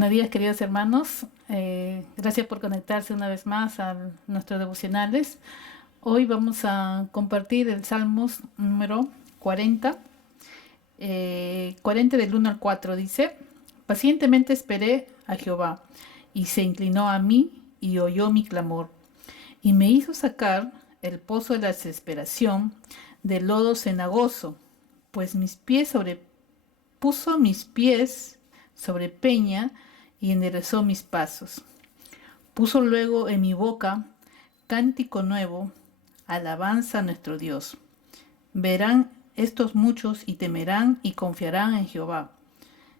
Buenos días, queridos hermanos. Gracias por conectarse una vez más a nuestros devocionales. Hoy vamos a compartir el Salmos número 40. 40 del 1 al 4 dice: Pacientemente esperé a Jehová, y se inclinó a mí y oyó mi clamor, y me hizo sacar el pozo de la desesperación, del lodo cenagoso, pues puso mis pies sobre peña y enderezó mis pasos. Puso luego en mi boca cántico nuevo, alabanza a nuestro Dios. Verán estos muchos y temerán y confiarán en Jehová.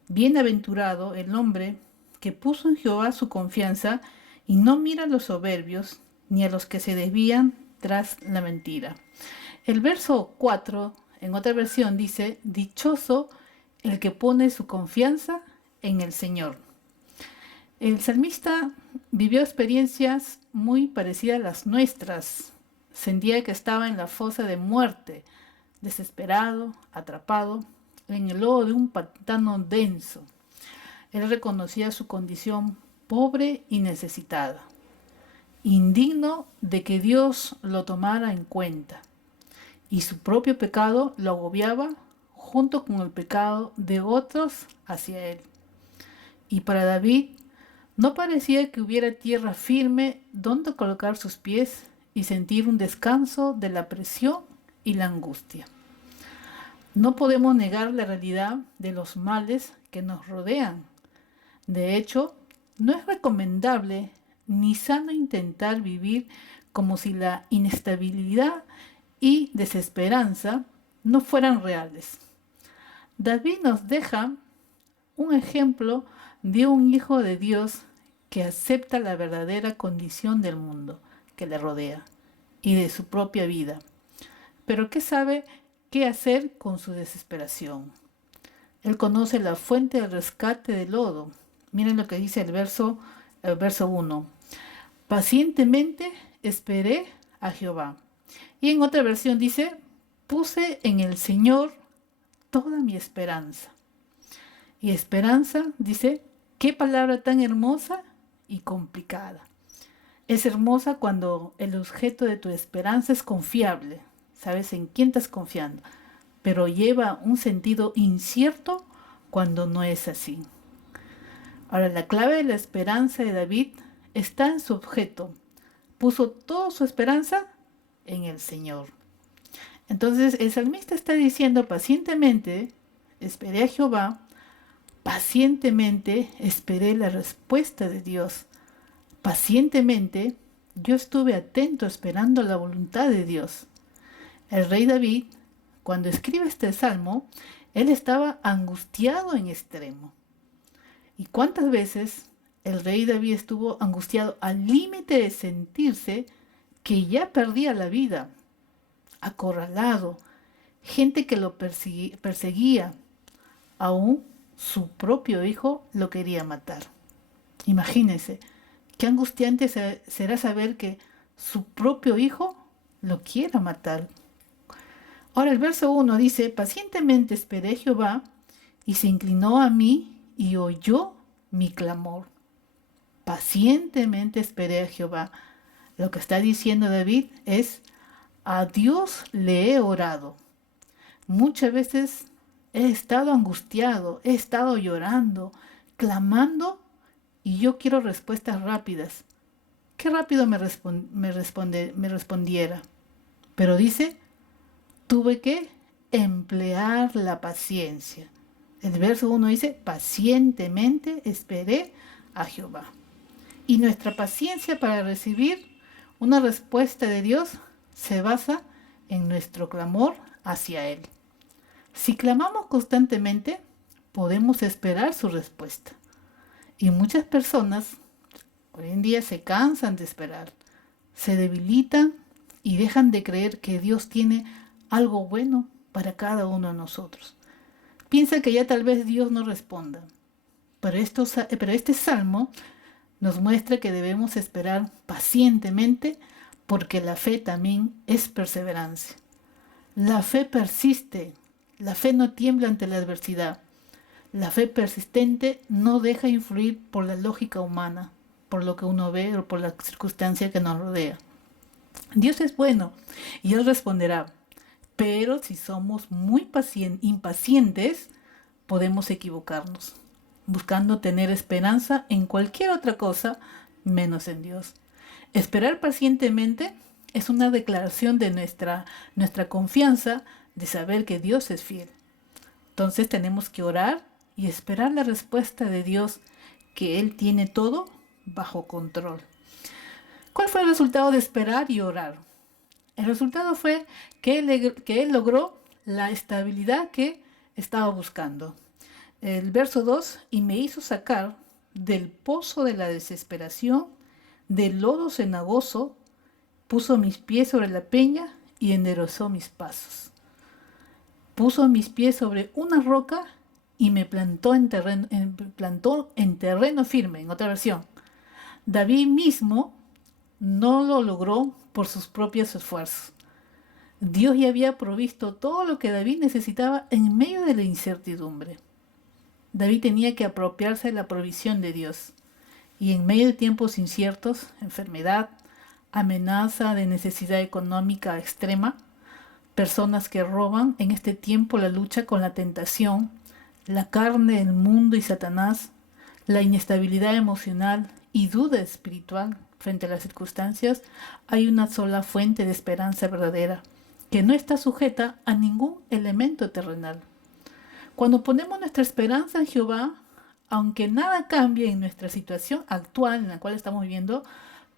Bienaventurado el hombre que puso en Jehová su confianza y no mira a los soberbios ni a los que se desvían tras la mentira. El verso 4 en otra versión dice: dichoso el que pone su confianza en el Señor. El salmista vivió experiencias muy parecidas a las nuestras. Sentía que estaba en la fosa de muerte, desesperado, atrapado en el lodo de un pantano denso. Él reconocía su condición pobre y necesitada, indigno de que Dios lo tomara en cuenta, y su propio pecado lo agobiaba junto con el pecado de otros hacia él. Y para David no parecía que hubiera tierra firme donde colocar sus pies y sentir un descanso de la presión y la angustia. No podemos negar la realidad de los males que nos rodean. De hecho, no es recomendable ni sano intentar vivir como si la inestabilidad y desesperanza no fueran reales. David nos deja un ejemplo de un hijo de Dios que acepta la verdadera condición del mundo que le rodea y de su propia vida, pero que sabe qué hacer con su desesperación. Él conoce la fuente del rescate del lodo. Miren lo que dice el verso 1. Pacientemente esperé a Jehová. Y en otra versión dice: puse en el Señor toda mi esperanza. Y esperanza, dice, qué palabra tan hermosa y complicada. Es hermosa cuando el objeto de tu esperanza es confiable. Sabes en quién estás confiando. Pero lleva un sentido incierto cuando no es así. Ahora, la clave de la esperanza de David está en su objeto. Puso toda su esperanza en el Señor. Entonces el salmista está diciendo: pacientemente esperé a Jehová, pacientemente esperé la respuesta de Dios, pacientemente yo estuve atento esperando la voluntad de Dios. El rey David, cuando escribe este salmo, él estaba angustiado en extremo. ¿Y cuántas veces el rey David estuvo angustiado al límite de sentirse que ya perdía la vida, acorralado, gente que lo perseguía, aún su propio hijo lo quería matar? Imagínense, qué angustiante será saber que su propio hijo lo quiera matar. Ahora el verso 1 dice: pacientemente esperé a Jehová, y se inclinó a mí y oyó mi clamor. Pacientemente esperé a Jehová. Lo que está diciendo David es: a Dios le he orado. Muchas veces he estado angustiado, he estado llorando, clamando, y yo quiero respuestas rápidas. Qué rápido me respondiera. Pero dice: tuve que emplear la paciencia. El verso 1 dice: pacientemente esperé a Jehová. Y nuestra paciencia para recibir una respuesta de Dios se basa en nuestro clamor hacia Él. Si clamamos constantemente, podemos esperar su respuesta. Y muchas personas hoy en día se cansan de esperar, se debilitan y dejan de creer que Dios tiene algo bueno para cada uno de nosotros. Piensa que ya tal vez Dios no responda. Pero este salmo nos muestra que debemos esperar pacientemente, porque la fe también es perseverancia. La fe persiste, la fe no tiembla ante la adversidad. La fe persistente no deja influir por la lógica humana, por lo que uno ve o por la circunstancia que nos rodea. Dios es bueno y Él responderá, pero si somos muy impacientes, podemos equivocarnos, buscando tener esperanza en cualquier otra cosa menos en Dios. Esperar pacientemente es una declaración de nuestra confianza de saber que Dios es fiel. Entonces tenemos que orar y esperar la respuesta de Dios, que Él tiene todo bajo control. ¿Cuál fue el resultado de esperar y orar? El resultado fue que él logró la estabilidad que estaba buscando. El verso 2, y me hizo sacar del pozo de la desesperación, del lodo cenagoso, puso mis pies sobre la peña y enderezó mis pasos. Puso mis pies sobre una roca y me plantó en terreno firme, en otra versión. David mismo no lo logró por sus propios esfuerzos. Dios ya había provisto todo lo que David necesitaba en medio de la incertidumbre. David tenía que apropiarse de la provisión de Dios. Y en medio de tiempos inciertos, enfermedad, amenaza de necesidad económica extrema, personas que roban, en este tiempo la lucha con la tentación, la carne, el mundo y Satanás, la inestabilidad emocional y duda espiritual frente a las circunstancias, hay una sola fuente de esperanza verdadera, que no está sujeta a ningún elemento terrenal. Cuando ponemos nuestra esperanza en Jehová, aunque nada cambie en nuestra situación actual en la cual estamos viviendo,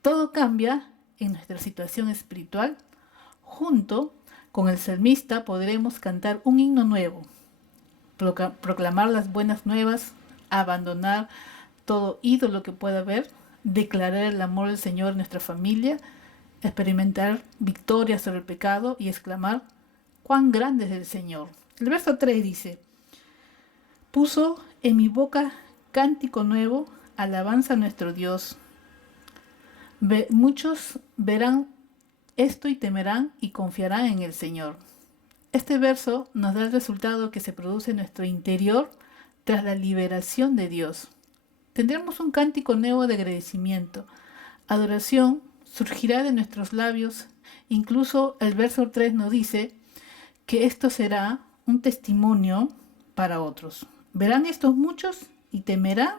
todo cambia en nuestra situación espiritual. Junto con el salmista podremos cantar un himno nuevo, proclamar las buenas nuevas, abandonar todo ídolo que pueda haber, declarar el amor del Señor en nuestra familia, experimentar victoria sobre el pecado y exclamar, ¡cuán grande es el Señor! El verso 3 dice, puso en mi boca cántico nuevo, alabanza a nuestro Dios. Muchos verán esto y temerán y confiarán en el Señor. Este verso nos da el resultado que se produce en nuestro interior tras la liberación de Dios. Tendremos un cántico nuevo de agradecimiento. Adoración surgirá de nuestros labios. Incluso el verso 3 nos dice que esto será un testimonio para otros. Verán estos muchos y temerán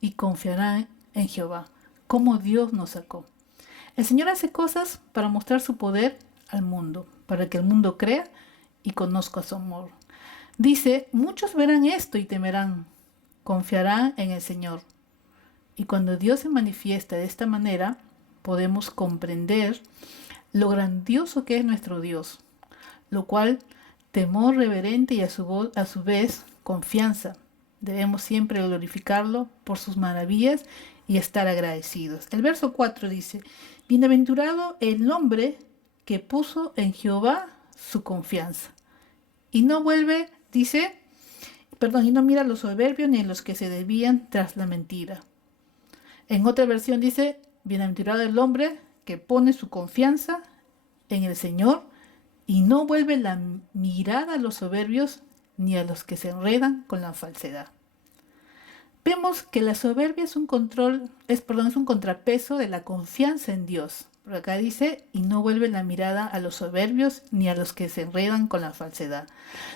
y confiarán en Jehová, como Dios nos sacó. El Señor hace cosas para mostrar su poder al mundo, para que el mundo crea y conozca su amor. Dice, muchos verán esto y temerán, confiarán en el Señor. Y cuando Dios se manifiesta de esta manera, podemos comprender lo grandioso que es nuestro Dios, lo cual temor reverente y a su vez confianza. Debemos siempre glorificarlo por sus maravillas y estar agradecidos. El verso 4 dice, bienaventurado el hombre que puso en Jehová su confianza. Y no vuelve, dice, y no mira a los soberbios ni a los que se desvían tras la mentira. En otra versión dice, bienaventurado el hombre que pone su confianza en el Señor y no vuelve la mirada a los soberbios ni a los que se enredan con la falsedad. Vemos que la soberbia es un contrapeso de la confianza en Dios. Por acá dice, y no vuelve la mirada a los soberbios ni a los que se enredan con la falsedad.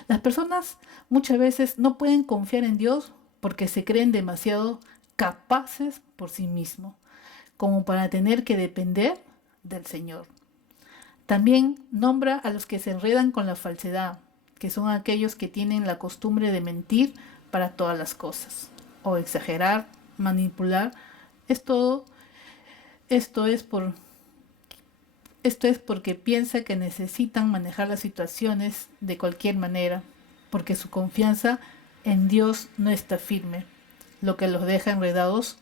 Las personas muchas veces no pueden confiar en Dios porque se creen demasiado capaces por sí mismos, como para tener que depender del Señor. También nombra a los que se enredan con la falsedad, que son aquellos que tienen la costumbre de mentir para todas las cosas, o exagerar, manipular. Esto es porque piensa que necesitan manejar las situaciones de cualquier manera, porque su confianza en Dios no está firme, lo que los deja enredados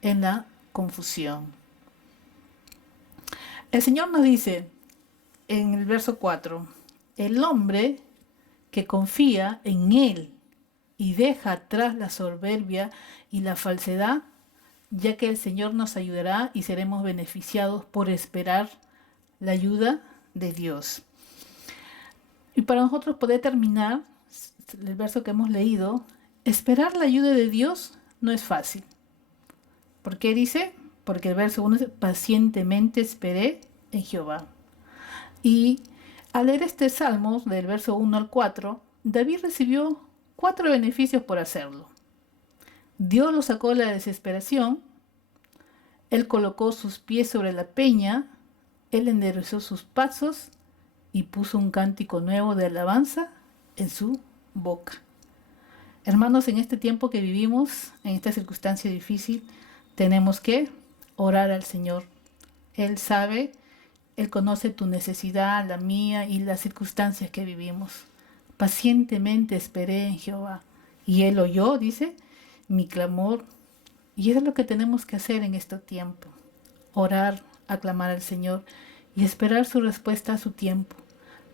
en la confusión. El Señor nos dice en el verso 4, el hombre que confía en Él y deja atrás la soberbia y la falsedad, ya que el Señor nos ayudará y seremos beneficiados por esperar la ayuda de Dios. Y para nosotros poder terminar el verso que hemos leído, Esperar la ayuda de Dios no es fácil. ¿Por qué dice? Porque el verso 1 dice, pacientemente esperé en Jehová. Y al leer este salmo, del verso 1 al 4, David recibió 4 beneficios por hacerlo. Dios lo sacó de la desesperación, Él colocó sus pies sobre la peña, Él enderezó sus pasos y puso un cántico nuevo de alabanza en su boca. Hermanos, en este tiempo que vivimos, en esta circunstancia difícil, tenemos que orar al Señor. Él sabe, Él conoce tu necesidad, la mía y las circunstancias que vivimos. Pacientemente esperé en Jehová y Él oyó, dice, mi clamor. Y eso es lo que tenemos que hacer en este tiempo. Orar, aclamar al Señor y esperar su respuesta a su tiempo.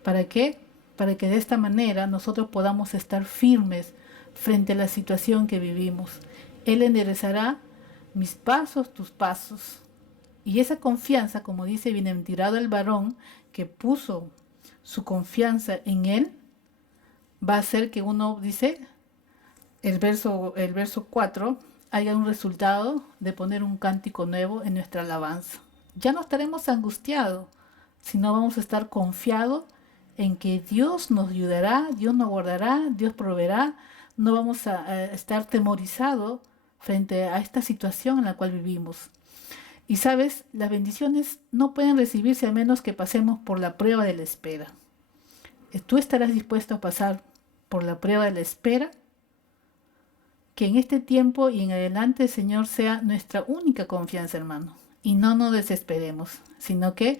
¿Para qué? Para que de esta manera nosotros podamos estar firmes frente a la situación que vivimos. Él enderezará mis pasos, tus pasos. Y esa confianza, como dice, bienaventurado el varón que puso su confianza en Él, va a hacer que uno, dice, el verso 4, haya un resultado de poner un cántico nuevo en nuestra alabanza. Ya no estaremos angustiados, sino vamos a estar confiados en que Dios nos ayudará, Dios nos guardará, Dios proveerá. No vamos a estar temorizados frente a esta situación en la cual vivimos. Y sabes, las bendiciones no pueden recibirse a menos que pasemos por la prueba de la espera. ¿Tú estarás dispuesto a pasar por la prueba de la espera? Que en este tiempo y en adelante el Señor sea nuestra única confianza, hermano. Y no nos desesperemos, sino que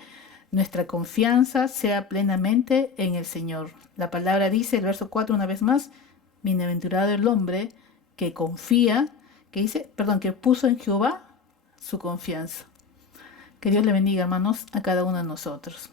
nuestra confianza sea plenamente en el Señor. La palabra dice, el verso 4 una vez más, bienaventurado el hombre que confía, que puso en Jehová su confianza. Que Dios le bendiga, hermanos, a cada uno de nosotros.